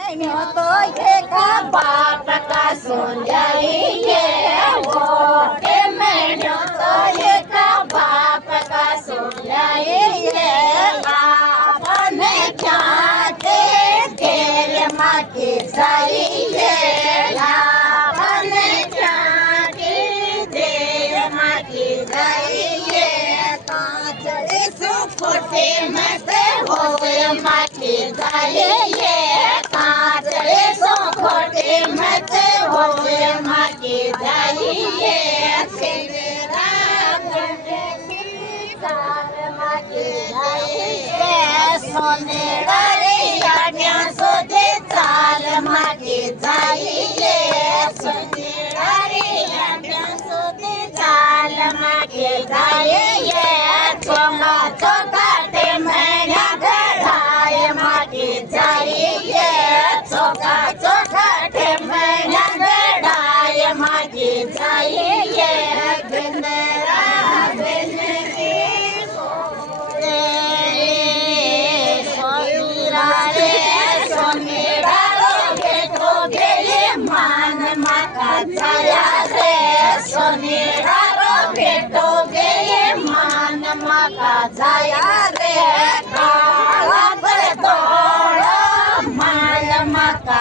तो ये का बाप का सुन जाइए वोटे में तो ये का बाप का सुन जाइए आपने चाहते तेल माँ की जाइए आपने चाहते तेल माँ की जाइए कांचड़े सुखोटे में से हो माँ की जाइए कांचड़े सुखोटे में से हो माँ की जाइए सोने सोते चाल माटी जाइए सोने सोते चाल माटी जाइए चोंगा चौकाटे मैया गढ़ाए माटी जाइए चौका चौकाटे मैया गढ़ाए माटी जाइए सोनेरा रो बेटो गे मान माका जाया रे काला पे तोड़ा मान माका